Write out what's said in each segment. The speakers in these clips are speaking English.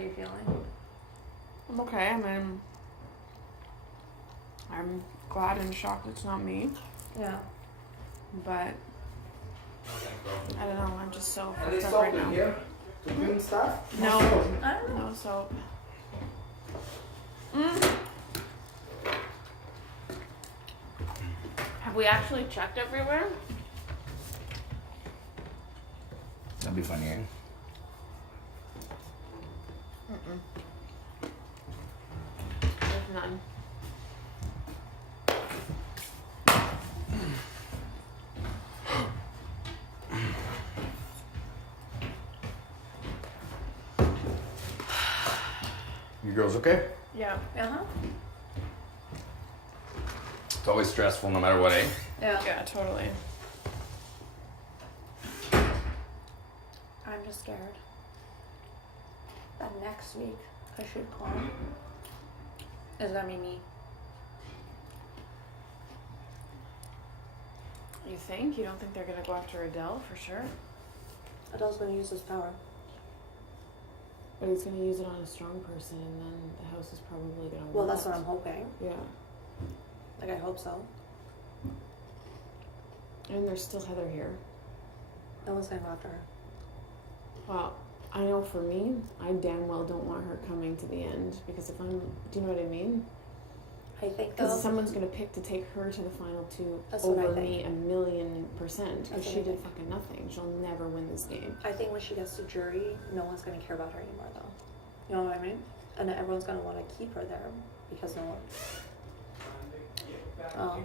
are you feeling? I'm okay. I mean, I'm glad and shocked it's not me. Yeah. But I don't know. I'm just so Are they fucked up right soap in now. here to clean stuff? No. I don't know. No soap. Have we actually checked everywhere? That'd be funny, eh? There's none. You girls okay? Yeah. Uh-huh. It's always stressful no matter what, eh? Yeah. Yeah, totally. I'm just scared that next week I should call is gonna be me. You think? You don't think they're gonna go after Adele for sure? Adele's gonna use his power. But he's gonna use it on a strong person, and then the house is probably gonna. Well, that's what I'm hoping. Yeah. Like, I hope so. And there's still Heather here. No one's gonna go after her. Well, I know for me, I damn well don't want her coming to the end, because if I'm, do you know what I mean? I think Because someone's gonna pick to take her to the final two That's what I over think. me 1,000,000%. Because That's she what I did think. fucking nothing. She'll never win this game. I think when she gets to jury, no one's gonna care about her anymore, though. You know what I mean? And then everyone's gonna want to keep her there because no one. Oh.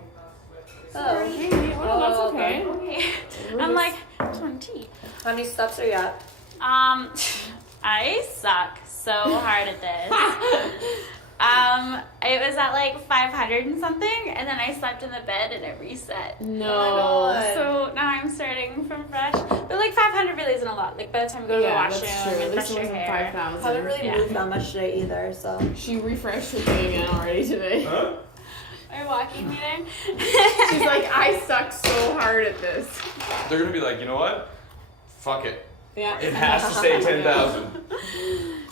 Sorry. Well, that's Oh, okay. Okay. We're I'm just- like, I just want tea. How many steps are you at? I suck so hard at this. It was at like 500 and something, and then I slept in the bed and it reset. No. Oh my God. So now I'm starting from fresh. But like 500 really isn't a lot. Like by the time you go to the Yeah, washroom that's true. At and least brush it your wasn't hair. 5,000. Haven't really Yeah. moved that much today either, so. She refreshed her thing again already today. Huh? Our walking meeting. She's like, I suck so hard at this. They're gonna be like, you know what? Fuck it. Yeah. It has to say 10,000.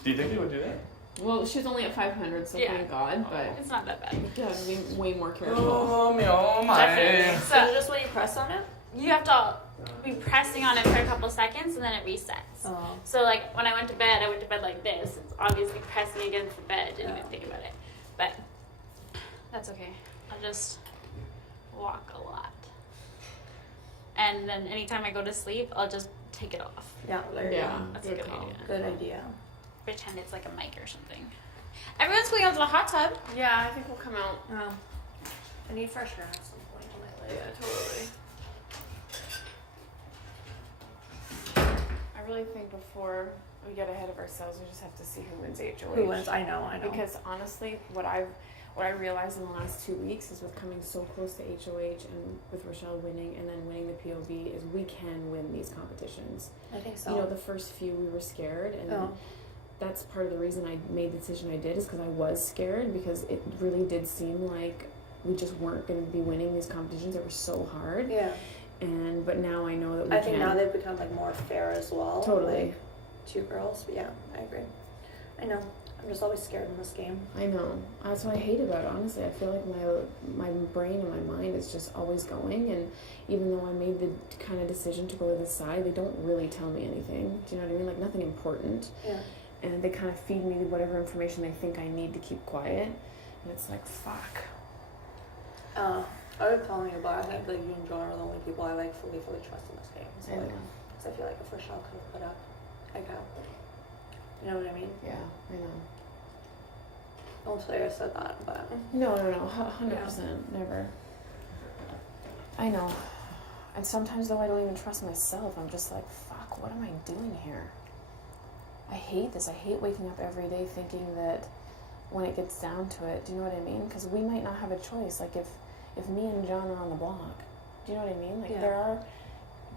Do you think they would do that? Well, she was only at 500, so Yeah. thank God, but It's not that bad. you have to be way more careful. Oh Definitely. So So just when you press on it? you have to be pressing on it for a couple seconds and then it resets. Oh. So like when I went to bed like this. It's obviously pressing against the bed. Didn't even think about it. But that's okay. I'll just walk a lot. And then anytime I go to sleep, I'll just take it off. Yeah, there you Yeah. go. That's Good a good call. idea. Good idea. Pretend it's like a mic or something. Everyone's going out to the hot tub. Yeah, I think we'll come out. Oh. I need fresh air at some point in my life. Yeah, totally. I really think before we get ahead of ourselves, we just have to see who wins HOH. Who wins? I know. Because honestly, what I realized in the last 2 weeks is with coming so close to HOH and with Rochelle winning and then winning the POV is we can win these competitions. I think so. You know, the first few we were scared, and Oh. that's part of the reason I made the decision I did is because I was scared, because it really did seem like we just weren't going to be winning these competitions that were so hard. Yeah. But now I know that we I can. think now they've become like more fair as well. Totally. Like, two girls. But yeah, I agree. I know. I'm just always scared in this game. I know. That's what I hate about it, honestly. I feel like my brain and my mind is just always going, and even though I made the kind of decision to go to this side, they don't really tell me anything. Do you know what I mean? Like, nothing important. Yeah. And they kind of feed me whatever information they think I need to keep quiet. And it's like, fuck. I was telling you about, I think like you and John are the only people I like fully trust in this game. So I like, know. cause I feel like if Rochelle could have put up, I got. You know what I mean? Yeah, I know. Don't tell you I said that, but. No, 100%, never. I know. And sometimes though I don't even trust myself. I'm just like, fuck, what am I doing here? I hate this. I hate waking up every day thinking that when it gets down to it, do you know what I mean? Because we might not have a choice. Like if me and John are on the block, do you know what I mean? Like Yeah. there are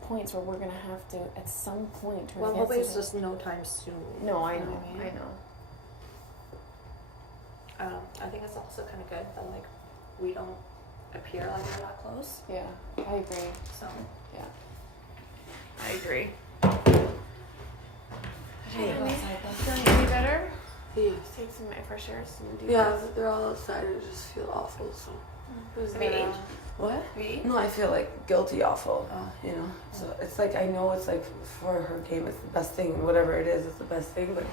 points where we're gonna have to, at some point, try Well, to hopefully get it's just no time soon. No, I You know, what I mean? I know. I think it's also kind of good that like we don't appear like we're that close. Yeah, I agree. So. Yeah. I agree. Hey, Feeling any better? Yeah. Take some my fresh air. Some deep Yeah, breaths. but they're all outside. I just feel awful. So. Who's Have you there? eaten? What? Have you eaten? No, I feel like guilty awful. Oh. You know, so it's like I know it's like for her game, it's the best thing. Whatever it is, it's the best thing. But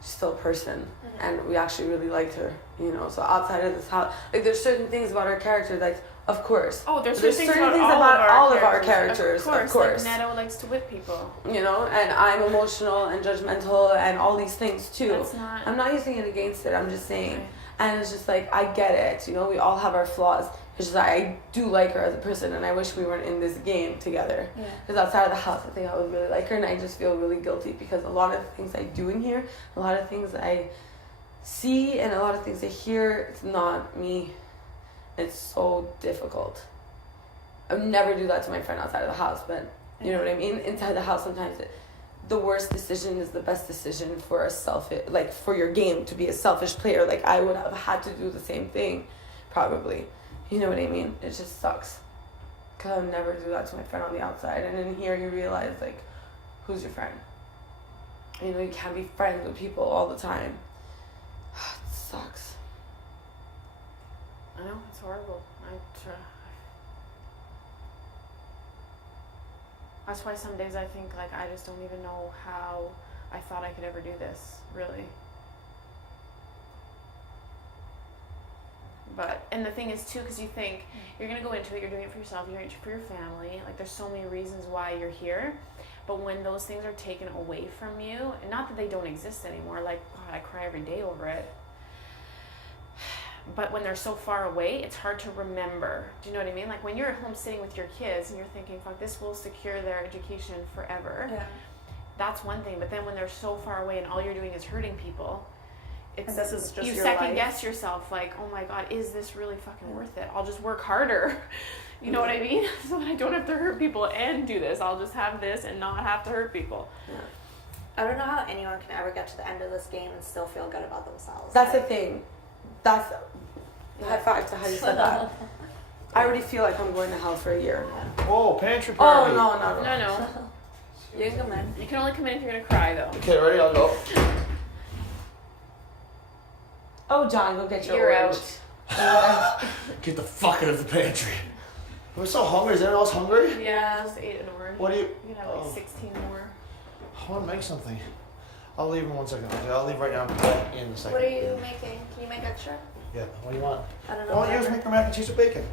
she's still a person, and we actually really liked her. You know, so outside of this house, like there's certain things about our character, like of course. Oh, there's There's certain certain things things about about all of our characters, Of of course. Like Neto likes to whip people. You know, and I'm emotional and judgmental and all these things too. That's not. I'm not using it against it. I'm just saying. Right. And it's just like, I get it. You know, we all have our flaws. It's just like, I do like her as a person, and I wish we weren't in this game together. Yeah. Because outside of the house, I think I would really like her, and I just feel really guilty because a lot of the things I do in here, a lot of things I see, and a lot of things I hear, it's not me. It's so difficult. I would never do that to my friend outside of the house, but you know what I mean? Inside the house, sometimes the worst decision is the best decision for a like for your game to be a selfish player. Like I would have had to do the same thing, probably. You know what I mean? It just sucks. Cause I would never do that to my friend on the outside. And in here, you realize like, who's your friend? You know, you can't be friends with people all the time. It sucks. I know it's horrible. That's why some days I think like I just don't even know how I thought I could ever do this, really. But, and the thing is too, because you think you're going to go into it, you're doing it for yourself, you're doing it for your family, like there's so many reasons why you're here, but when those things are taken away from you, and not that they don't exist anymore, like, God, I cry every day over it, but when they're so far away, it's hard to remember. Do you know what I mean? Like when you're at home sitting with your kids and you're thinking, fuck, this will secure their education forever. Yeah. That's one thing. But then when they're so far away and all you're doing is hurting people, it's And this is just you your second life. guess yourself like, oh my God, is this really fucking worth it? I'll just work harder. You know what I mean? So that I don't have to hurt people and do this. I'll just have this and not have to hurt people. I don't know how anyone can ever get to the end of this game and still feel good about themselves. That's the Like, thing. That's high five to how you said that. I already feel like I'm going to hell for a year. Whoa, pantry Oh, party. No. You can come in. You can only come in if you're going to cry, though. Okay, ready? I'll go. Oh, John, go get your You're orange. out. Get the fuck out of the pantry. We're so hungry. Is anyone else hungry? Yeah, just ate an orange. What do you? You can have like 16 more. I want to make something. I'll leave in 1 second. Okay, I'll leave right now. Come back in a second. What are you making? Can you make extra? Yeah. What do you want? I don't I know. want you to make your mac and cheese with bacon.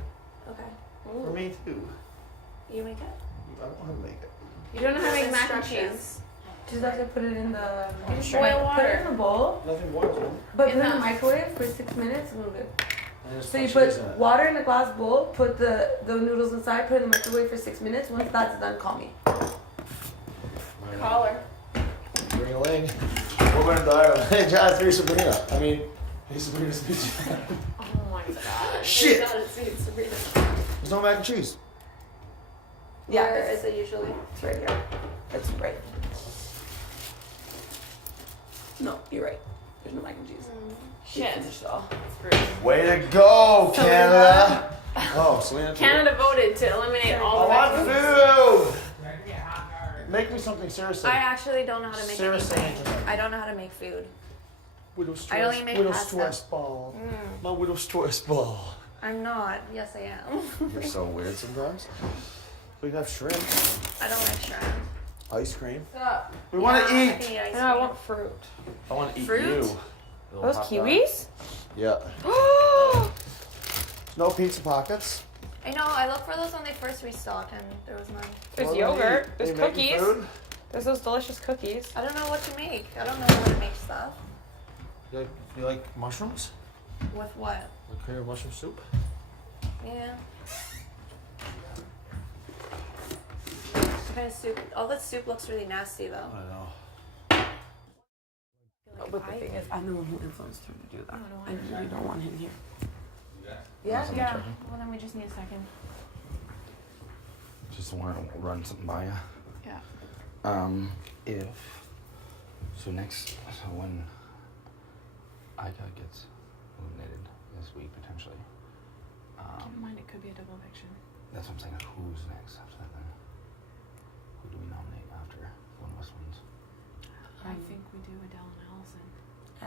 Okay. For me too. You make it? I don't know how to make it. You don't know how to make mac and Instructions. cheese. Just have to put it in the. You just boil Put it water. in the bowl, Nothing boils, man. but In put it in the- the microwave for 6 minutes. A little bit. And just So you put cheese put in it. water in a glass bowl, put the noodles inside, put it in the microwave for 6 minutes. Once that's done, call me. Right now. Collar. Bring a ling. We're going to die. Hey, John, here's Sabrina. I mean, here's Sabrina's pizza. Oh my God. Shit! It's really There's no mac and cheese. Yeah, Where it's, is it usually? it's right here. It's right. No, you're right. There's no mac and cheese. Shit. Finished it all. Way to go, Canada! Oh, Selena. Canada voted to eliminate all I the want vegetables. food! Make me something, seriously. I actually don't know how to make Seriously, anything. Angela. I don't know how to make food. Widow's I only make Widow's pasta. Stress ball. My Widow's Stress ball. I'm not. Yes, I am. You're so weird sometimes. We can have shrimp, I don't like shrimp. ice cream. Stop. We want to I eat. can ice No, I cream. want fruit. I want to eat Fruit? you. Those kiwis? Yeah. No pizza pockets. I know. I look for those when they first restock, and there was none. There's What do we yogurt. eat? There's Are you making cookies. food? There's those delicious cookies. I don't know what to make. I don't know how to make stuff. You like mushrooms? With what? Like curry mushroom soup? Yeah. What kind of soup? All that soup looks really nasty, though. I know. But the thing is, I'm the one who influenced her to do that. Oh, no, I really don't want him here. Yeah? Yeah. Well, then we just need a second. Just want to run something by you. Yeah. So when Ika gets eliminated this week potentially, Keep in mind, it could be a double eviction. that's what I'm saying. Who's next after that then? Who do we nominate after one of us wins? I think we do Adele and Allison.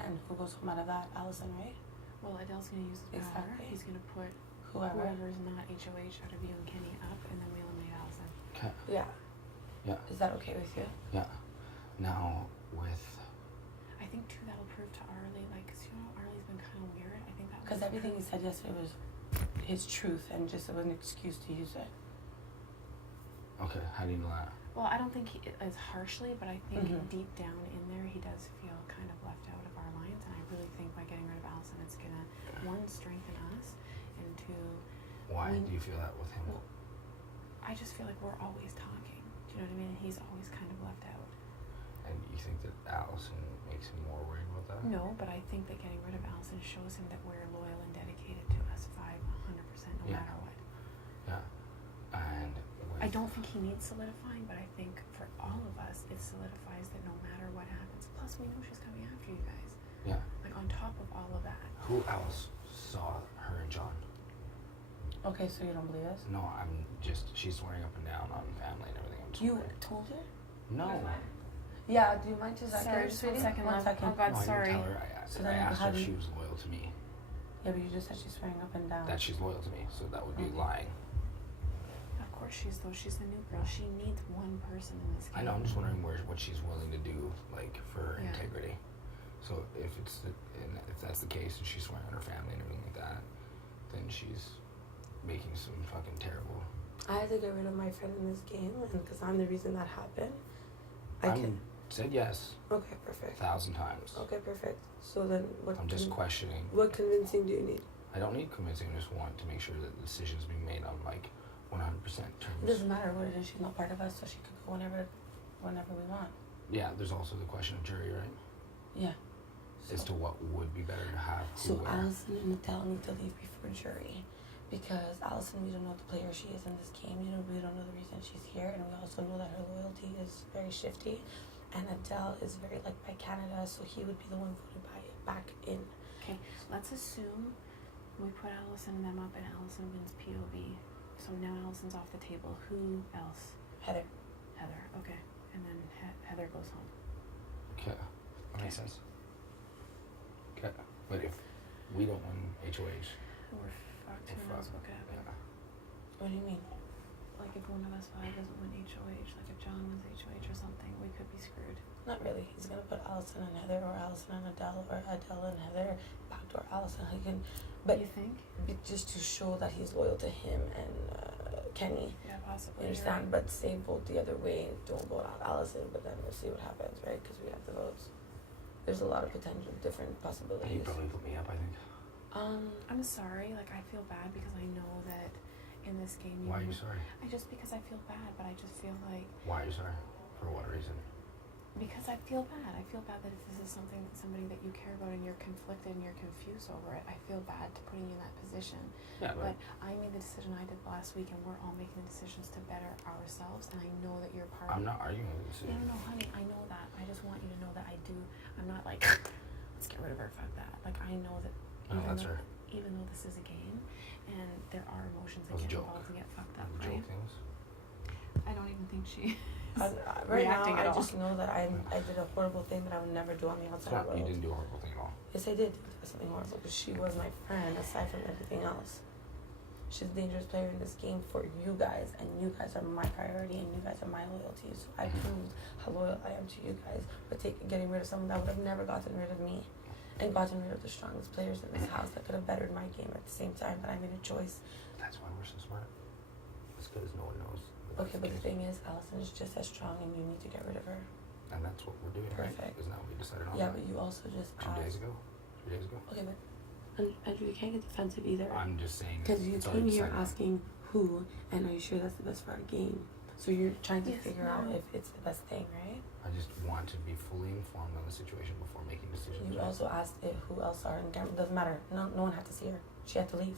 And who goes home out of that? Allison, right? Well, Adele's gonna use his power. Exactly. He's gonna put Whoever's not HOH out of you and Kenny up, and then we eliminate Allison. Okay. Yeah. Yeah. Is that okay with you? Yeah. Now with I think too that'll prove to Arlie, like, 'cause you know Arlie's been kind of weird. I think that. Because everything he said yesterday was his truth and just an excuse to use it. okay, how do you know that? Well, I don't think he as harshly, but I think Mhm. deep down in there he does feel kind of left out of our lines, and I really think by getting rid of Allison, it's gonna one strengthen us, and two, Why I mean, do you feel that with him? well, I just feel like we're always talking. Do you know what I mean? And he's always kind of left out. And you think that Allison makes him more worried about that? No, but I think that getting rid of Allison shows him that we're loyal and dedicated to us 500% no Yeah. matter what. Yeah. And with, I don't think he needs solidifying, but I think for all of us, it solidifies that no matter what happens. Plus, we know she's coming after you guys. Yeah. Like, on top of all of that. Who else saw her and John? Okay, so you don't believe us? No, I'm just, she's swearing up and down on family and everything. I'm just You wondering. told her? No. Yeah, do you mind just Sorry, just 1 second, One love. second. Oh, God, No, I didn't sorry. tell her. So I then asked how her do if you- she was loyal to me. Yeah, but you just said she's swearing up and down. That she's loyal to me, so that would be Okay. lying. Of course she's, though. She's the new girl. She needs one person in this game. I know. I'm just wondering what she's willing to do, like for her Yeah. integrity. So if it's and if that's the case, and she's swearing on her family and everything like that, then she's making some fucking terrible. I had to get rid of my friend in this game, and because I'm the reason that happened. Said yes Okay, perfect. 1,000 times. Okay, perfect. So then, what? I'm just questioning. What convincing do you need? I don't need convincing. I just want to make sure that the decision's being made on like 100% It terms. doesn't matter what it is. She's not part of us, so she could go whenever we want. Yeah, there's also the question of jury, right? Yeah. As to what would be better to have. Who So where. Allison and Adele need to leave before jury, because Allison, we don't know what the player she is in this game. We don't know the reason she's here, and we also know that her loyalty is very shifty. And Adele is very liked by Canada, so he would be the one voted back in. Okay, let's assume we put Allison and them up and Allison wins POV. So now Allison's off the table. Who else? Heather. Heather. Okay. And then Heather goes home. Okay. That makes sense. Okay. But if we don't win HOH, We're fucked. we're Who knows fucked. what could happen? Yeah. What do you mean? Like if one of us five doesn't win HOH, like if John wins HOH or something, we could be screwed. Not really. He's gonna put Allison and Heather, or Allison and Adele, or Adele and Heather, backdoor Allison. He can, but you think? just to show that he's loyal to him and Kenny. Yeah, possibly. You understand? But say vote the other way. Don't vote out Allison. But then we'll see what happens, right? Because we have the votes. There's a lot of potential, different And possibilities. you probably put me up, I think. I'm sorry. Like I feel bad because I know that in this game. Why are you sorry? Because I feel bad, but I just feel like Why are you sorry? For what reason? because I feel bad. I feel bad that if this is something that somebody that you care about and you're conflicted and you're confused over it, I feel bad to putting you in that position. Yeah, But I made the decision I did last week, and we're all making the decisions to better ourselves. And I know that you're part. I'm of not arguing with the decision. No, honey. I know that. I just want you to know that I do. I'm not like, let's get rid of her. Fuck that. Like I know that. No, that's her. Even though this is a game, and there are emotions It that was a get joke. involved and get fucked up, The right? joke things. I don't even think she. Right reacting now, at I all. just know that I did a horrible thing that I would never do on the It's outside not, you world. didn't do a horrible thing at all. Yes, I did do something horrible because she was my friend aside from everything else. She's a dangerous player in this game for you guys, and you guys are my priority, and you guys are my loyalty. So I proved how loyal I am to you guys. But getting rid of someone that would have never gotten rid of me, and gotten rid of the strongest players in this house that could have bettered my game at the same time, but I made a choice. That's why we're so smart. It's because no one knows. that Okay, that's but the case. thing is, Allison is just as strong, and you need to get rid of her. And that's what we're doing, right? Perfect. Because now we decided on Yeah, that. but you also just 2 days ago. 3 days ago. Okay, but Andrew, you can't get defensive either. I'm just saying. Because you it's came already here decided on. asking who, and are you sure that's the best for our game? So you're trying to Yes, figure out no. if it's the best thing, right? I just want to be fully informed on the situation before making decisions. You right? also asked if who else are in camera. Doesn't matter. No one had to see her. She had to leave.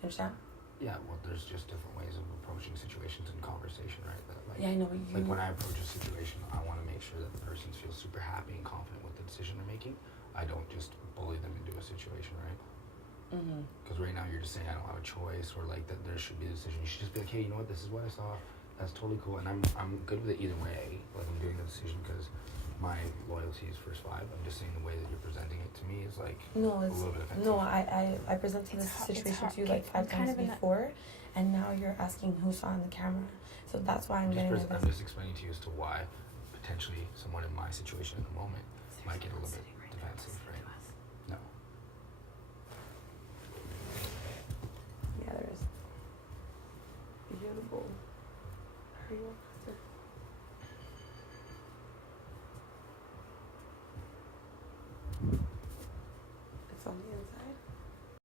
You understand? Yeah, well, there's just different ways of approaching situations in conversation, right? That, like, Yeah, I know, but you. like when I approach a situation, I want to make sure that the person feels super happy and confident with the decision they're making. I don't just bully them into a situation, right? Mm-hmm. Because right now you're just saying I don't have a choice, or like that there should be a decision. You should just be like, hey, you know what? This is what I saw. That's totally cool, and I'm good with it either way. Like I'm doing the decision because my loyalty is first five. I'm just saying the way that you're presenting it to me is like No, a it's little bit offensive. no. I presented this situation to you like 5 times before, and now you're asking who saw on the camera. So that's why I'm getting nervous. I'm just explaining to you as to why potentially someone in my situation at the moment might get a little bit defensive, right? No. Yeah, there is. You hear the bull. Hurry up, faster. It's on the inside.